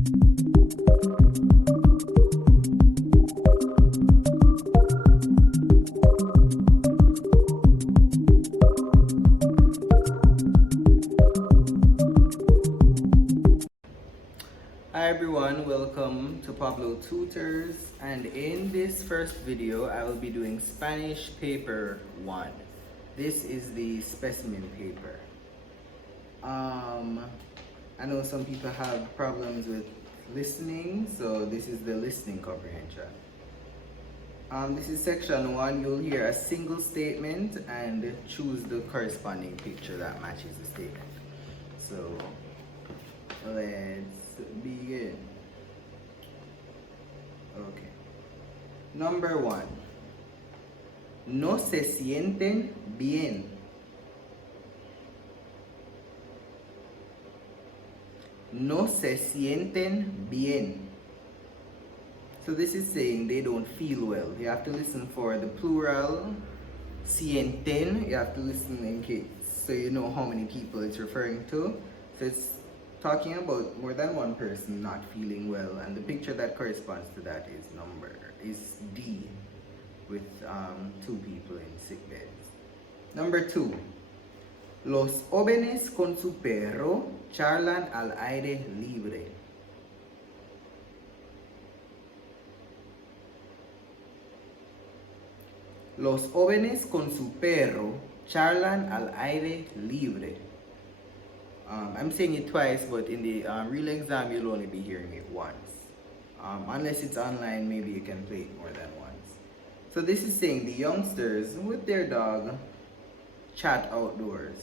Hi everyone, welcome to Pablo Tutors, and in this first video I will be doing Spanish paper 1. This is the specimen paper. I know some people have problems with listening, so this is the listening comprehension. This is section 1. You'll hear a single statement and choose the corresponding picture that matches the statement. So let's begin. Okay. Number 1. No se sienten bien. No se sienten bien. So this is saying they don't feel well. You have to listen for the plural. Sienten, you have to listen in case so you know how many people it's referring to. So it's talking about more than one person not feeling well, and the picture that corresponds to that is D, with 2 people in sick beds. Number 2. Los jóvenes con su perro charlan al aire libre. Los jóvenes con su perro charlan al aire libre. I'm saying it twice, but in the real exam you'll only be hearing it once. Unless it's online, maybe you can play it more than once. So this is saying the youngsters with their dog chat outdoors.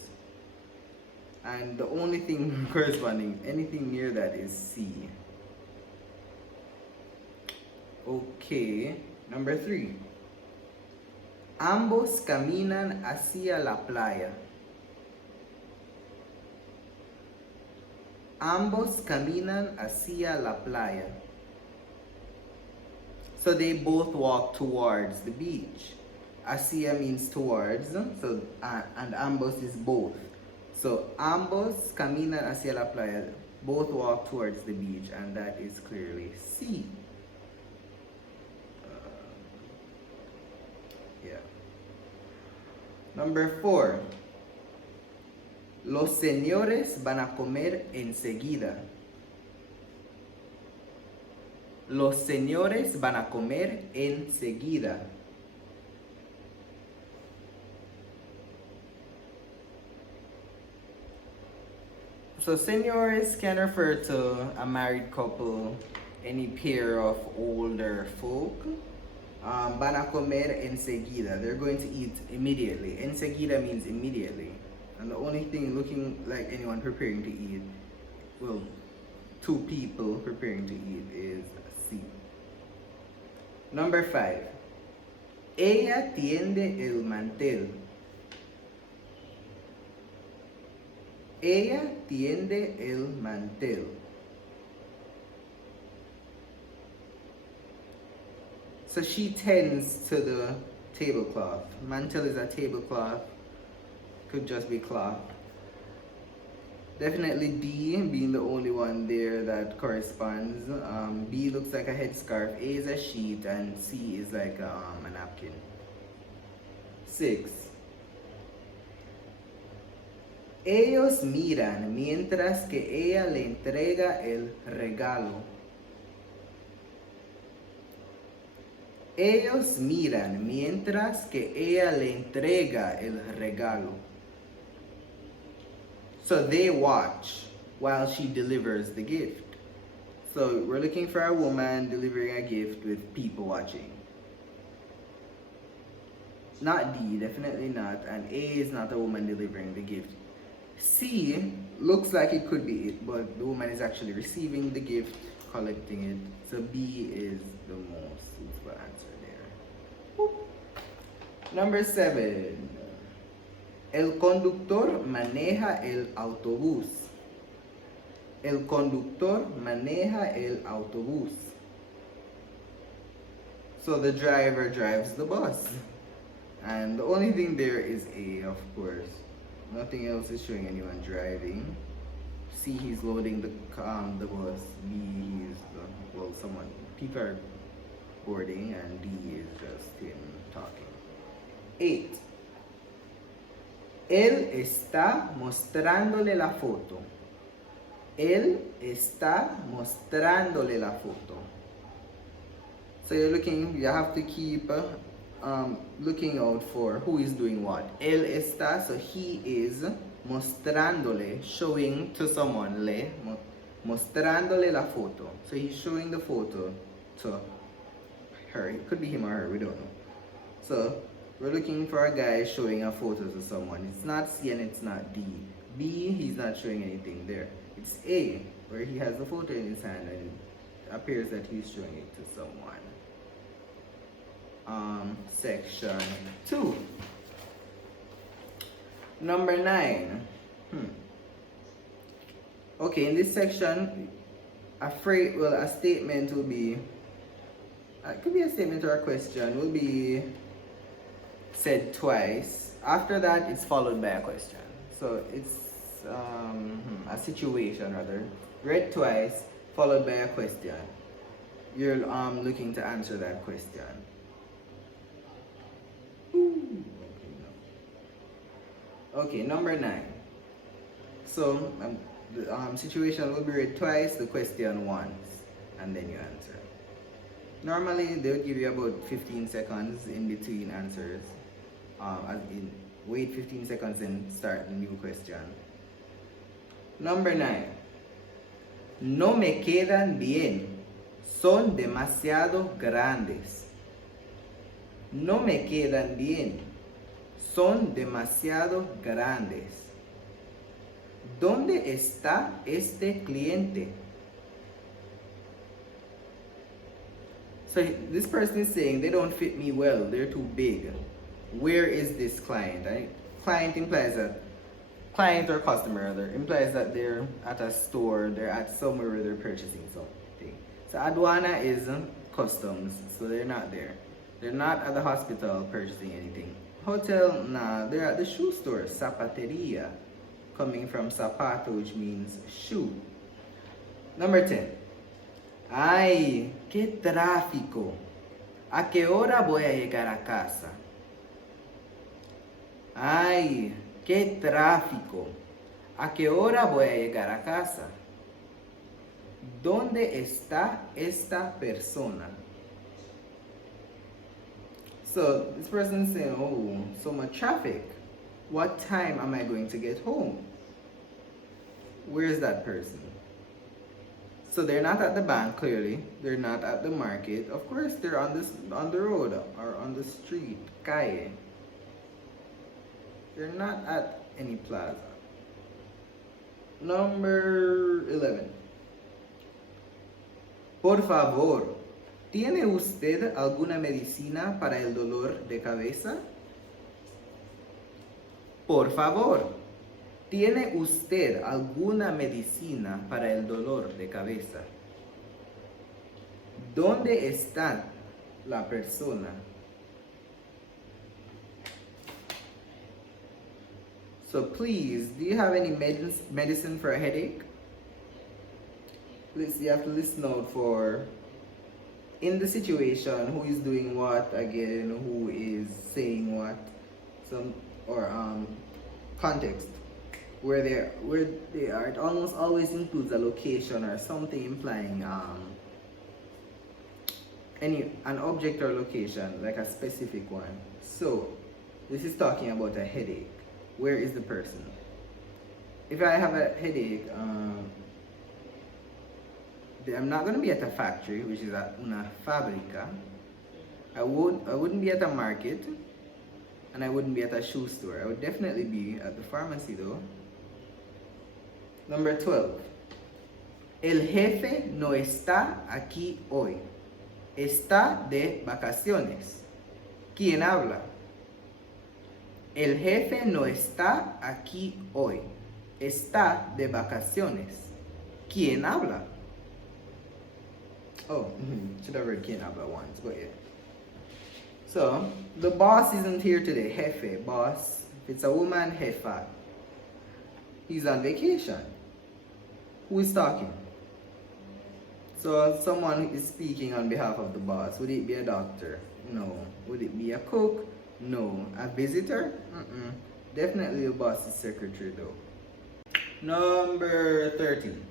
And the only thing corresponding, anything near that is C. Okay, number 3. Ambos caminan hacia la playa. Ambos caminan hacia la playa. So they both walk towards the beach. Hacia means towards, so and ambos is both. So ambos caminan hacia la playa. Both walk towards the beach, and that is clearly C. Yeah. Number 4. Los señores van a comer enseguida. Los señores van a comer enseguida. So señores can refer to a married couple, any pair of older folk. Van a comer enseguida. They're going to eat immediately. Enseguida means immediately. And the only thing looking like anyone preparing to eat, well, 2 people preparing to eat, is C. Number 5. Ella tiende el mantel. Ella tiende el mantel. So she tends to the tablecloth. Mantel is a tablecloth. Could just be cloth. Napkin. D being the only one there that corresponds. B looks like a headscarf, A is a sheet, and C is like a napkin. 6. Ellos miran mientras que ella le entrega el regalo. Ellos miran mientras que ella le entrega el regalo. So they watch while she delivers the gift. So we're looking for a woman delivering a gift with people watching. Not D, definitely not. And A is not a woman delivering the gift. C looks like it could be it, but the woman is actually receiving the gift, collecting it. So B is the most suitable answer there. Whoop. Number 7. El conductor maneja el autobús. El conductor maneja el autobús. So the driver drives the bus. And the only thing there is A, of course. Nothing else is showing anyone driving. C, he's loading the bus. B, he's well, someone, people are boarding, and D is just him talking. 8. Él está mostrándole la foto. Él está mostrándole la foto. So you have to keep looking out for who is doing what. Él está, so he is, mostrándole, showing to someone, mostrándole la foto. So he's showing the photo to her. It could be him or her, we don't know. So we're looking for a guy showing a photo to someone. It's not C and it's not D. B, he's not showing anything there. It's A, where he has the photo in his hand and it appears that he's showing it to someone. Section 2. Number 9. Okay, in this section, a statement will be, it could be a statement or a question, will be said twice. After that, it's followed by a question. So it's a situation rather, read twice, followed by a question. You're looking to answer that question. Okay, number 9. So the situation will be read twice, the question once, and then you answer. Normally, they would give you about 15 seconds in between answers. Wait 15 seconds and start the new question. Number 9. No me quedan bien. Son demasiado grandes. No me quedan bien. Son demasiado grandes. ¿Dónde está este cliente? So this person is saying they don't fit me well, they're too big. Where is this client? Right? Client implies that, client or customer rather, implies that they're at a store, they're at somewhere where they're purchasing something. So aduana is customs, so they're not there. They're not at the hospital purchasing anything. Hotel, nah, they're at the shoe store, zapateria, coming from zapato, which means shoe. Number 10. Ay, qué tráfico. ¿A qué hora voy a llegar a casa? Ay, qué tráfico. ¿A qué hora voy a llegar a casa? ¿Dónde está esta persona? So this person is saying, oh, so much traffic. What time am I going to get home? Where is that person? So they're not at the bank, clearly. They're not at the market. Of course, they're on the road or on the street, calle. They're not at any plaza. Number 11. Por favor, ¿tiene usted alguna medicina para el dolor de cabeza? Por favor, ¿tiene usted alguna medicina para el dolor de cabeza? ¿Dónde está la persona? So please, do you have any medicine for a headache? Please, you have to listen out for, in the situation, who is doing what again, who is saying what, context. Where they are, it almost always includes a location or something implying an object or location, like a specific one. So this is talking about a headache. Where is the person? If I have a headache, I'm not going to be at a factory, which is at una fábrica. I wouldn't be at a market, and I wouldn't be at a shoe store. I would definitely be at the pharmacy though. Number 12. El jefe no está aquí hoy. Está de vacaciones. ¿Quién habla? El jefe no está aquí hoy. Está de vacaciones. ¿Quién habla? Oh, should have read ¿quién habla once, but yeah. So, the boss isn't here today. Jefe, boss. If it's a woman, jefa. He's on vacation. Who is talking? So someone is speaking on behalf of the boss. Would it be a doctor? No. Would it be a cook? No. A visitor? Mm-mm. Definitely the boss's secretary though. Number 13.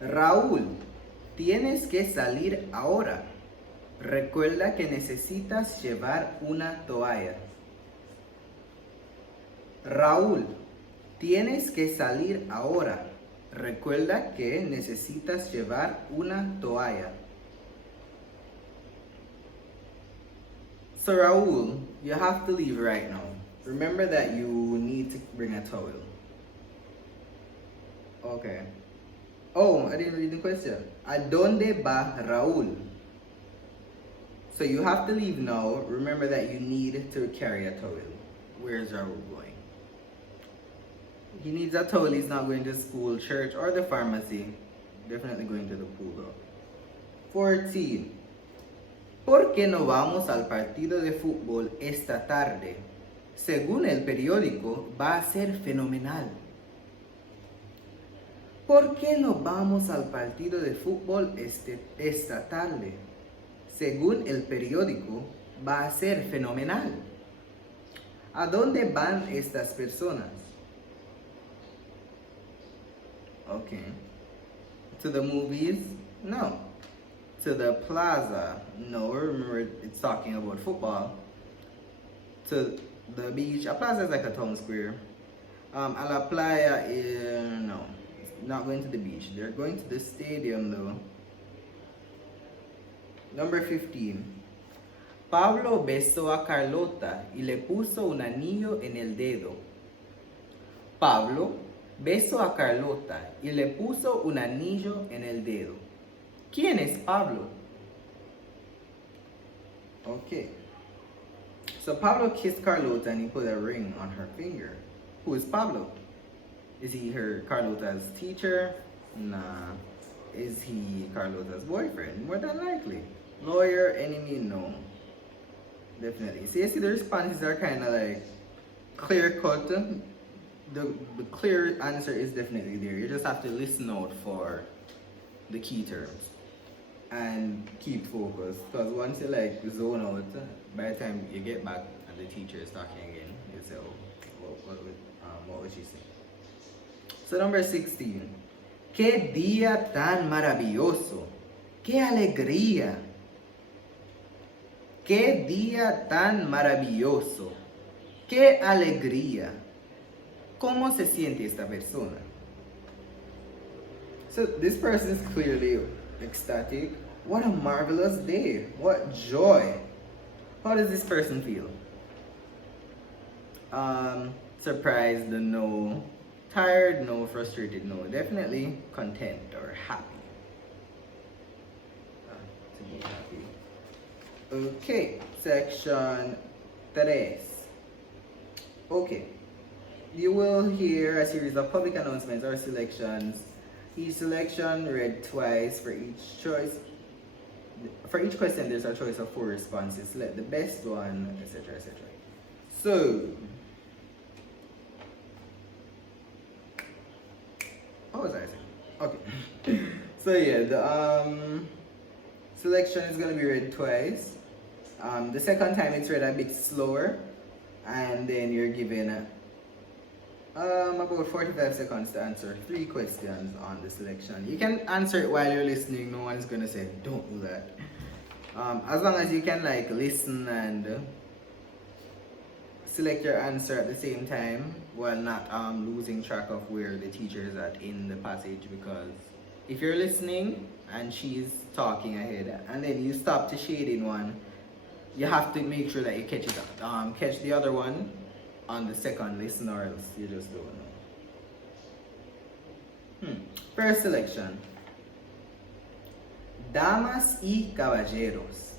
Raúl, tienes que salir ahora. Recuerda que necesitas llevar una toalla. Raúl, tienes que salir ahora. Recuerda que necesitas llevar una toalla. So Raúl, you have to leave right now. Remember that you need to bring a towel. Okay. Oh, I didn't read the question. ¿A dónde va Raúl? So you have to leave now. Remember that you need to carry a towel. Where is Raúl going? He needs a towel. He's not going to school, church, or the pharmacy. Definitely going to the pool though. 14. ¿Por qué no vamos al partido de fútbol esta tarde? Según el periódico, va a ser fenomenal. ¿Por qué no vamos al partido de fútbol esta tarde? Según el periódico, va a ser fenomenal. ¿A dónde van estas personas? Okay. To the movies? No. To the plaza? No. Remember, it's talking about football. To the beach? A plaza is like a town square. A la playa is... no. Not going to the beach. They're going to the stadium though. Number 15. Pablo besó a Carlota y le puso un anillo en el dedo. Pablo besó a Carlota y le puso un anillo en el dedo. ¿Quién es Pablo? Okay. So Pablo kissed Carlota and he put a ring on her finger. Who is Pablo? Is he Carlota's teacher? Nah. Is he Carlota's boyfriend? More than likely. Lawyer, enemy? No. Definitely. So you see the responses are kind of like clear cut. The clear answer is definitely there. You just have to listen out for the key terms and keep focused. Because once you like zone out, by the time you get back and the teacher is talking again, you say, oh, what was she saying? So number 16. ¡Qué día tan maravilloso! ¡Qué alegría! ¡Qué día tan maravilloso! ¡Qué alegría! ¿Cómo se siente esta persona? So this person is clearly ecstatic. What a marvelous day! What joy! How does this person feel? Surprised? No. Tired? No. Frustrated? No. Definitely content or happy. To be happy. Okay, section 3. Okay. You will hear a series of public announcements or selections. Each selection read twice for each choice. For each question, there's a choice of 4 responses. Select the best one, etc., etc. So, what was I saying? Okay. So yeah, the selection is gonna be read twice. The second time it's read a bit slower, and then you're given about 45 seconds to answer 3 questions on the selection. You can answer it while you're listening. No one's gonna say don't do that. As long as you can like listen and select your answer at the same time while not losing track of where the teacher is at in the passage, because if you're listening and she's talking ahead and then you stop to shade in one, you have to make sure that you catch it up, catch the other one on the second listen, or else you just don't know. First selection. Damas y caballeros,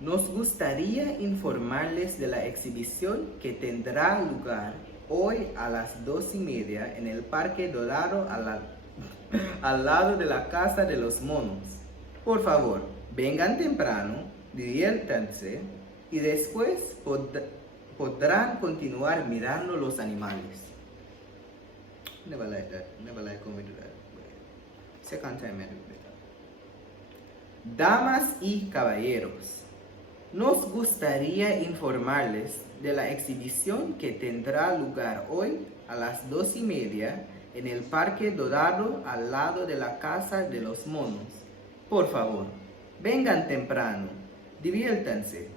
nos gustaría informarles de la exhibición que tendrá lugar hoy a las 2:30 en el Parque Dorado al lado de la Casa de los Monos. Por favor, vengan temprano, diviértanse y después podrán continuar mirando los animales. Never like that. Never like when we do that. Second time I do better. Damas y caballeros, nos gustaría informarles de la exhibición que tendrá lugar hoy a las 2:30 en el Parque Dorado al lado de la Casa de los Monos. Por favor, vengan temprano, diviértanse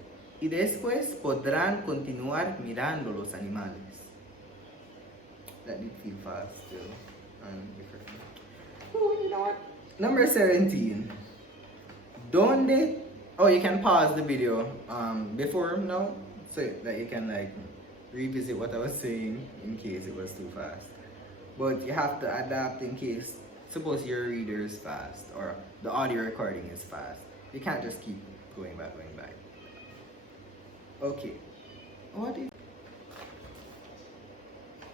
y después podrán continuar mirando los animales. That did feel fast still. Oh, you know what? Number 17. Donde? Oh, you can pause the video before now so that you can like revisit what I was saying in case it was too fast. But you have to adapt in case, suppose your reader is fast or the audio recording is fast. You can't just keep going back. Okay. What is...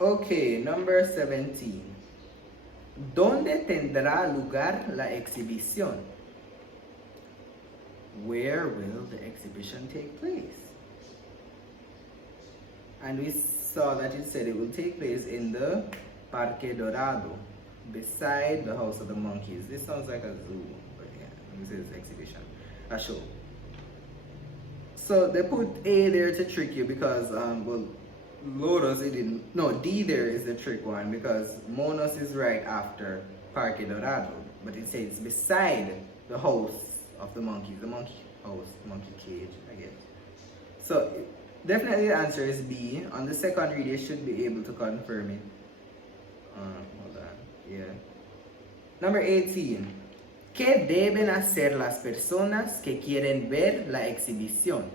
Okay, number 17. ¿Dónde tendrá lugar la exhibición? Where will the exhibition take place? And we saw that it said it will take place in the Parque Dorado, beside the House of the Monkeys. This sounds like a zoo, but yeah, this is exhibition, a show. So they put A there to trick you because, well, Lotus, it didn't, no, D there is the trick one because Monos is right after Parque Dorado, but it says beside the house of the monkeys, the monkey house, monkey cage, I guess. So definitely the answer is B. On the second read, you should be able to confirm it. Hold on, yeah. Number 18. ¿Qué deben hacer las personas que quieren ver la exhibición?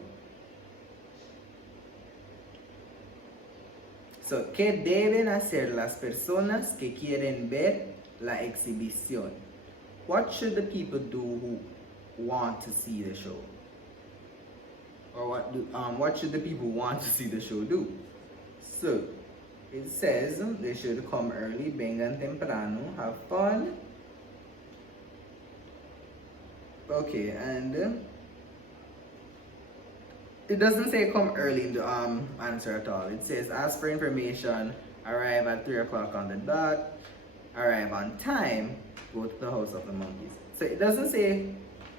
So, ¿qué deben hacer las personas que quieren ver la exhibición? What should the people do who want to see the show? Or what should the people want to see the show do? So, it says they should come early, vengan temprano, have fun. Okay, and it doesn't say come early in the answer at all. It says ask for information, arrive at 3 o'clock on the dot, arrive on time, go to the House of the Monkeys. So it doesn't say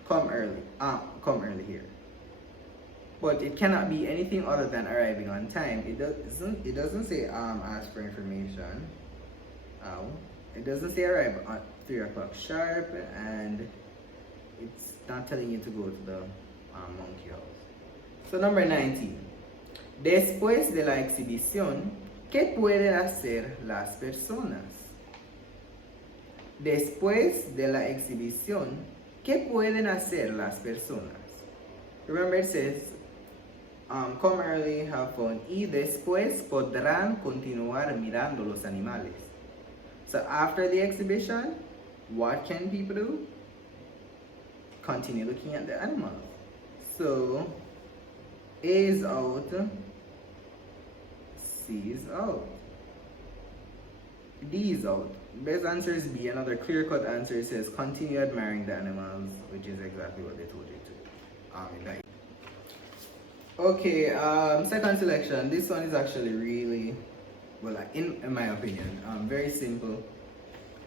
come early here. But it cannot be anything other than arriving on time. It doesn't say ask for information. It doesn't say arrive at 3 o'clock sharp, and it's not telling you to go to the monkey house. So number 19. Después de la exhibición, ¿qué pueden hacer las personas? Después de la exhibición, ¿qué pueden hacer las personas? Remember it says, come early, have fun, y después podrán continuar mirando los animales. So after the exhibition, what can people do? Continue looking at the animals. So A is out, C is out, D is out. Best answer is B. Another clear-cut answer says continue admiring the animals, which is exactly what they told you to. Okay, second selection. This one is actually really, well, in my opinion, very simple.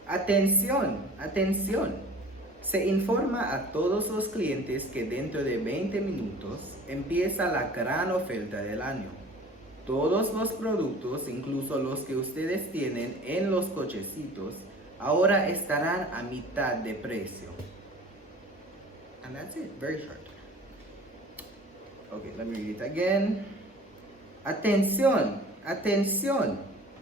Atención, atención. Se informa a todos los clientes que dentro de 20 minutos empieza la gran oferta del año. Todos los productos, incluso los que ustedes tienen en los cochecitos, ahora estarán a mitad de precio. And that's it, very short. Okay, let me read it again. Atención, atención.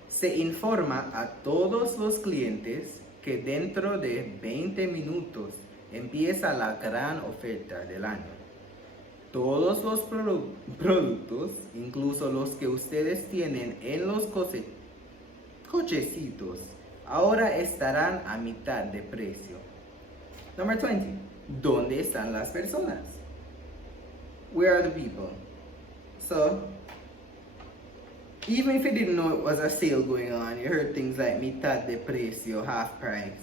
Se informa a todos los clientes que dentro de 20 minutos empieza la gran oferta del año. Todos los productos, incluso los que ustedes tienen en los cochecitos, ahora estarán a mitad de precio. Number 20. ¿Dónde están las personas? Where are the people? So, even if you didn't know it was a sale going on, you heard things like mitad de precio, half price,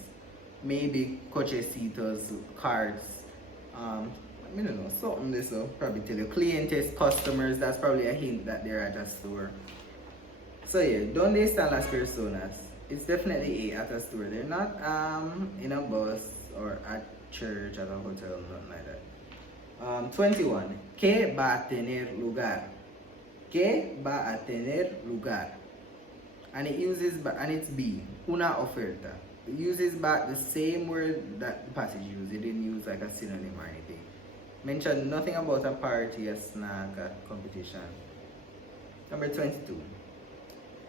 maybe cochecitos, cards, I don't know, something this will probably tell you. Clientes, customers, that's probably a hint that they're at a store. So yeah, ¿dónde están las personas? It's definitely A, at a store. They're not in a bus or at church, at a hotel, nothing like that. 21. ¿Qué va a tener lugar? ¿Qué va a tener lugar? And it's B, una oferta. It uses back the same word that the passage used. It didn't use like a synonym or anything. Mentioned nothing about a party, a snack, a competition. Number 22.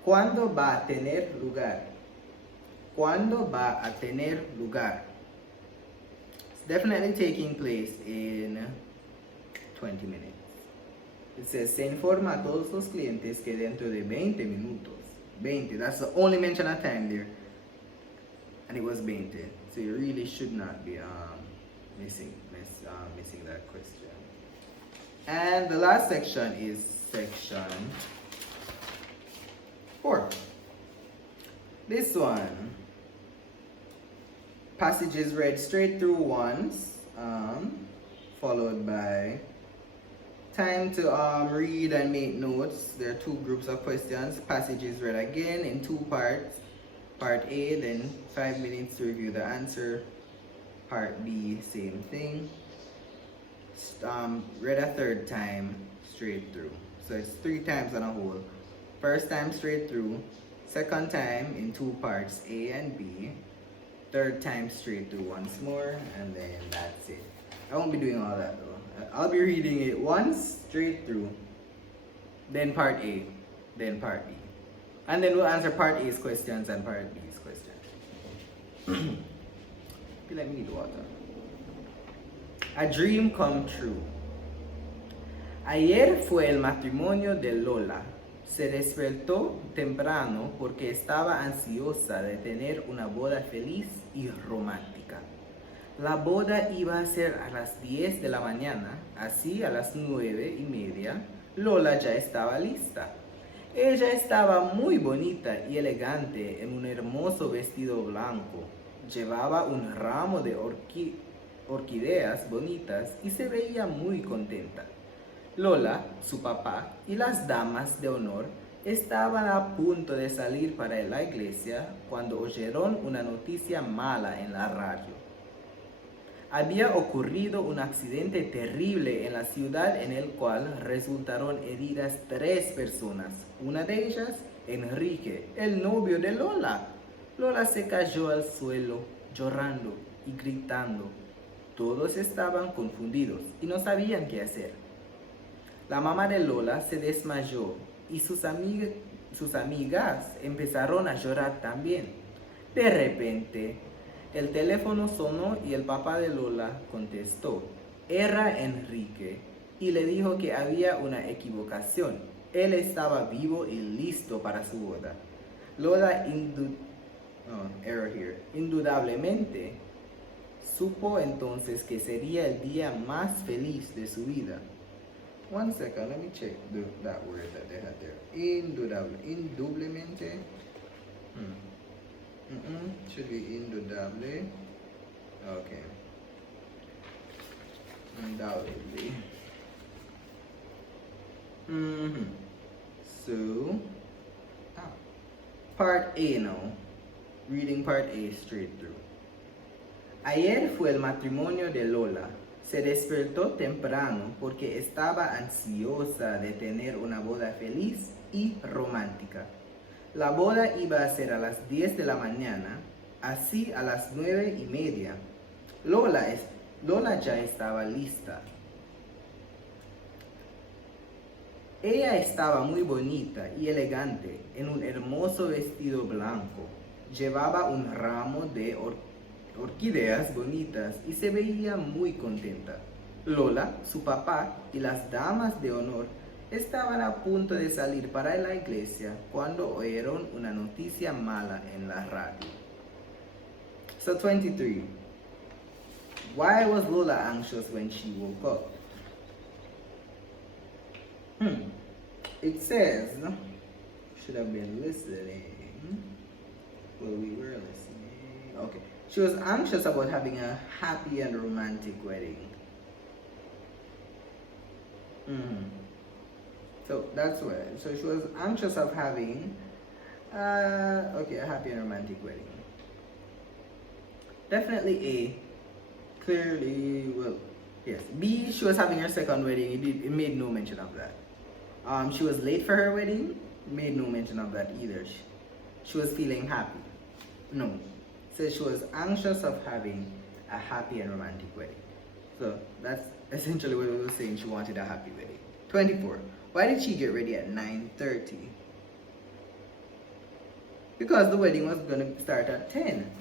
¿Cuándo va a tener lugar? ¿Cuándo va a tener lugar? It's definitely taking place in 20 minutes. It says, se informa a todos los clientes que dentro de 20 minutos. 20, that's the only mention of time there. And it was 20. So you really should not be missing that question. And the last section is section 4. This one, passages read straight through once, followed by time to read and make notes. There are 2 groups of questions. Passages read again in 2 parts. Part A, then 5 minutes to review the answer. Part B, same thing. Read a 3rd time straight through. So it's 3 times on a whole. First time straight through. 2nd time in 2 parts, A and B. 3rd time straight through once more, and then that's it. I won't be doing all that though. I'll be reading it once straight through, then part A, then part B. And then we'll answer part A's questions and part B's questions. Feel like we need water. A dream come true. Ayer fue el matrimonio de Lola. Se despertó temprano porque estaba ansiosa de tener una boda feliz y romántica. La boda iba a ser a las 10 de la mañana, así a las 9:30, Lola ya estaba lista. Ella estaba muy bonita y elegante en un hermoso vestido blanco. Llevaba un ramo de orquídeas bonitas y se veía muy contenta. Lola, su papá y las damas de honor estaban a punto de salir para la iglesia cuando oyeron una noticia mala en la radio. Había ocurrido un accidente terrible en la ciudad en el cual resultaron heridas 3 personas. Una de ellas, Enrique, el novio de Lola. Lola se cayó al suelo, llorando y gritando. Todos estaban confundidos y no sabían qué hacer. La mamá de Lola se desmayó y sus amigas empezaron a llorar también. De repente, el teléfono sonó y el papá de Lola contestó. Era Enrique y le dijo que había una equivocación. Él estaba vivo y listo para su boda. Lola indudablemente supo entonces que sería el día más feliz de su vida. One second, let me check that word that they had there. Indudablemente. Should be indudable. Okay. Undoubtedly. So, part A now. Reading part A straight through. Ayer fue el matrimonio de Lola. Se despertó temprano porque estaba ansiosa de tener una boda feliz y romántica. La boda iba a ser a las 10 de la mañana, así a las 9:30. Lola ya estaba lista. Ella estaba muy bonita y elegante en un hermoso vestido blanco. Llevaba un ramo de orquídeas bonitas y se veía muy contenta. Lola, su papá y las damas de honor estaban a punto de salir para la iglesia cuando oyeron una noticia mala en la radio. So 23. Why was Lola anxious when she woke up? It says, should have been listening. Well, we were listening. Okay. She was anxious about having a happy and romantic wedding. So that's why. So she was anxious of having Okay, a happy and romantic wedding. Definitely A. Clearly, well, yes. B, she was having her second wedding. It made no mention of that. She was late for her wedding. Made no mention of that either. She was feeling happy. No. Says she was anxious of having a happy and romantic wedding. So that's essentially what we were saying. She wanted a happy wedding. 24. Why did she get ready at 9:30? Because the wedding was going to start at 10.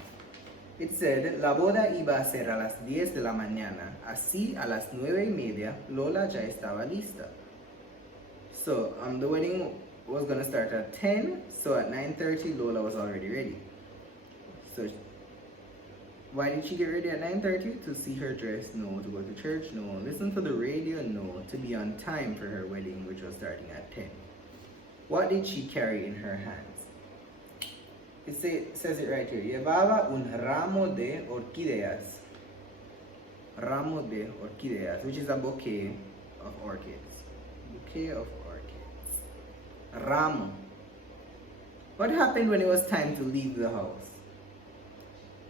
It said, la boda iba a ser a las 10 de la mañana. Así a las 9:30, Lola ya estaba lista. So the wedding was going to start at 10. So at 9:30, Lola was already ready. So why did she get ready at 9:30? To see her dress? No. To go to church? No. Listen to the radio? No. To be on time for her wedding, which was starting at 10. What did she carry in her hands? It says it right here. Llevaba un ramo de orquídeas. Ramo de orquídeas, which is a bouquet of orchids. Bouquet of orchids. Ramo. What happened when it was time to leave the house?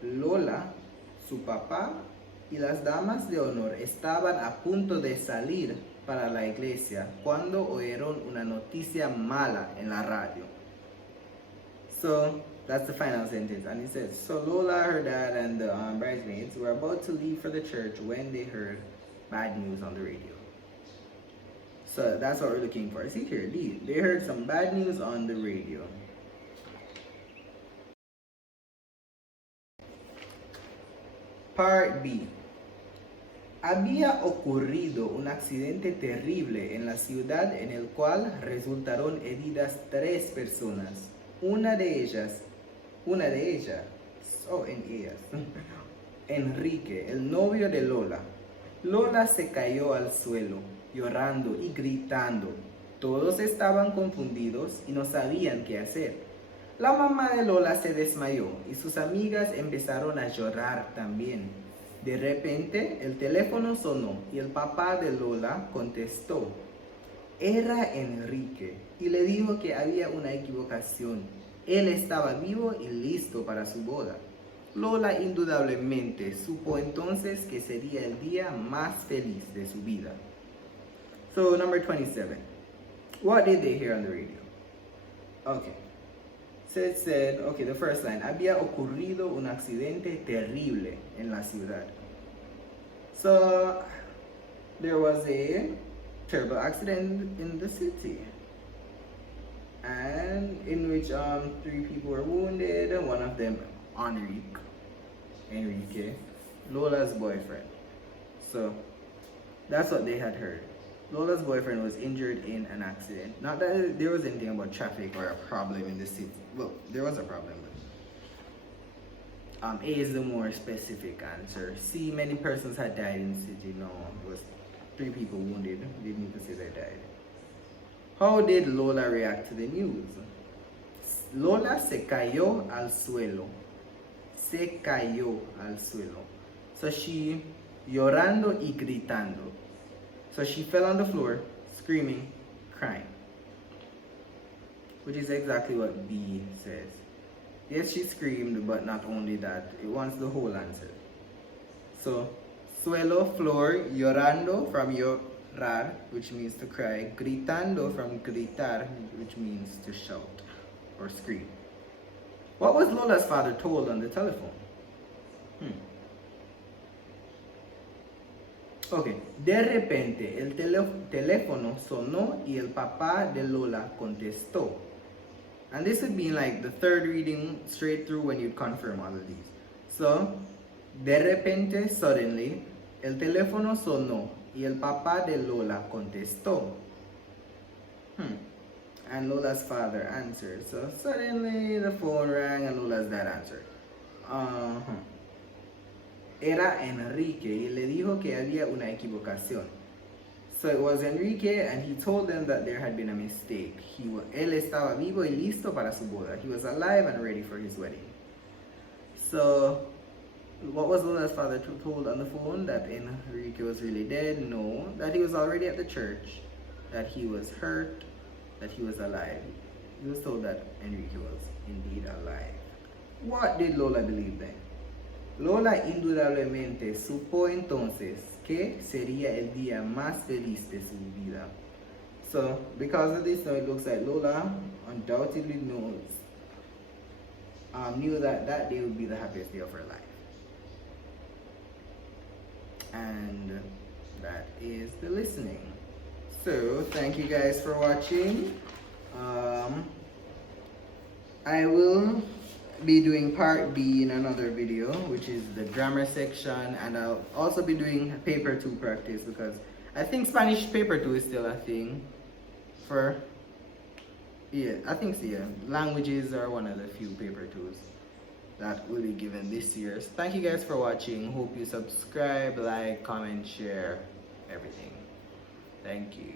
Lola, su papá y las damas de honor estaban a punto de salir para la iglesia cuando oyeron una noticia mala en la radio. So that's the final sentence. And it says, so Lola, her dad, and the bridesmaids were about to leave for the church when they heard bad news on the radio. So that's what we're looking for. See here, they heard some bad news on the radio. Part B. Había ocurrido un accidente terrible en la ciudad en el cual resultaron heridas 3 personas. Una de ellas, Enrique, el novio de Lola. Lola se cayó al suelo, llorando y gritando. Todos estaban confundidos y no sabían qué hacer. La mamá de Lola se desmayó y sus amigas empezaron a llorar también. De repente, el teléfono sonó y el papá de Lola contestó. Era Enrique y le dijo que había una equivocación. Él estaba vivo y listo para su boda. Lola indudablemente supo entonces que sería el día más feliz de su vida. So, number 27. What did they hear on the radio? Okay. So it said, okay, the first line, había ocurrido un accidente terrible en la ciudad. So, there was a terrible accident in the city, and in which 3 people were wounded, and one of them, Enrique, Lola's boyfriend. So, that's what they had heard. Lola's boyfriend was injured in an accident. Not that there was anything about traffic or a problem in the city. Well, there was a problem, but A is the more specific answer. C, many persons had died in the city. No, it was 3 people wounded. Didn't need to say they died. How did Lola react to the news? Lola se cayó al suelo. Se cayó al suelo. So she, llorando y gritando. So she fell on the floor, screaming, crying. Which is exactly what B says. Yes, she screamed, but not only that. It wants the whole answer. So, suelo, floor, llorando from llorar, which means to cry. Gritando from gritar, which means to shout or scream. What was Lola's father told on the telephone? Okay, de repente el teléfono sonó y el papá de Lola contestó. And this would be like the third reading straight through when you confirm all of these. So, de repente, suddenly, el teléfono sonó y el papá de Lola contestó. And Lola's father answered. So, suddenly the phone rang and Lola's dad answered. Era Enrique y le dijo que había una equivocación. So it was Enrique, and he told them that there had been a mistake. Él estaba vivo y listo para su boda. He was alive and ready for his wedding. So, what was Lola's father told on the phone? That Enrique was really dead? No. That he was already at the church. That he was hurt. That he was alive. He was told that Enrique was indeed alive. What did Lola believe then? Lola indudablemente supo entonces que sería el día más feliz de su vida. So, because of this, now it looks like Lola undoubtedly knew that that day would be the happiest day of her life. And that is the listening. So, thank you guys for watching. I will be doing part B in another video, which is the grammar section, and I'll also be doing paper 2 practice, because I think Spanish paper 2 is still a thing for, yeah, I think so, yeah. Languages are one of the few paper 2s that will be given this year. So thank you guys for watching. Hope you subscribe, like, comment, share, everything. Thank you.